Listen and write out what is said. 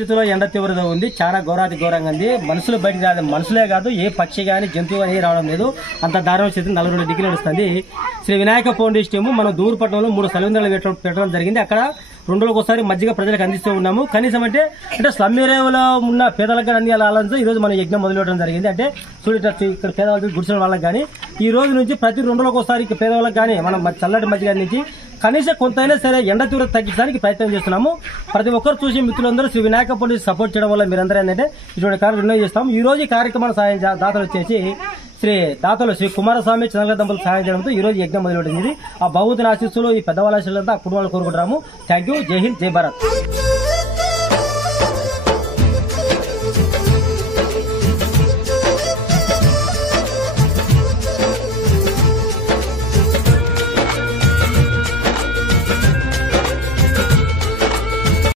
పరిస్థితుల్లో ఎండ తీవ్రత ఉంది. చాలా ఘోరాతి ఘోరంగా ఉంది. మనుషులు బయటకు రాదు, మనుషులే కాదు ఏ పక్షి గాని జంతువు కానీ రావడం లేదు. అంత దారుణ స్థితి 42 డిగ్రీలు నడుస్తుంది. శ్రీ వినాయక ఫౌండేషన్ టీము మనం దూరుపట్నంలో 3 సలింద్రాలు పెట్టడం జరిగింది. అక్కడ 2 రోజులకు ఒకసారి మజ్జిగ ప్రజలకు అందిస్తూ ఉన్నాము. కనీసం అంటే స్లమ్ ఏరియాలో ఉన్న పేదలకు అన్ని ఆలోచన ఈ రోజు మనం యజ్ఞం మొదలుపెట్టడం జరిగింది. అంటే చూడేటట్టు ఇక్కడ పేదవాళ్ళకి గుడిసిన వాళ్ళకి కానీ ఈ రోజు నుంచి ప్రతి 2 రోజులకు ఒకసారి పేదవాళ్ళకి కానీ మనం చల్లటి మజ్జిగ నుంచి కనీసం కొంతైనా సరే ఎండ తీవ్రత తగ్గించడానికి ప్రయత్నం చేస్తున్నాము. ప్రతి ఒక్కరు చూసి మిత్రులందరూ శ్రీ వినాయక ఫౌండేషన్ సపోర్ట్ చేయడం వల్ల మీరందరూ ఏంటంటే ఇటువంటి కార్యక్రమం నిర్ణయం చేస్తాం. ఈ రోజు ఈ కార్యక్రమాల సాయం దాతలు వచ్చేసి శ్రీ కుమారస్వామి చంద్రగ దంపతులు సహాయం చేయడంతో ఈ రోజు యజ్ఞం మొదలుపెట్టింది. ఆ భగవంతుని ఆశీస్సులు ఈ పెద్దవాళ్ళ ఆశీస్సులంతా ఆ కుటుంబాలు కోరుకుంటున్నాము. Thank you. జై హింద్, జై భారత్.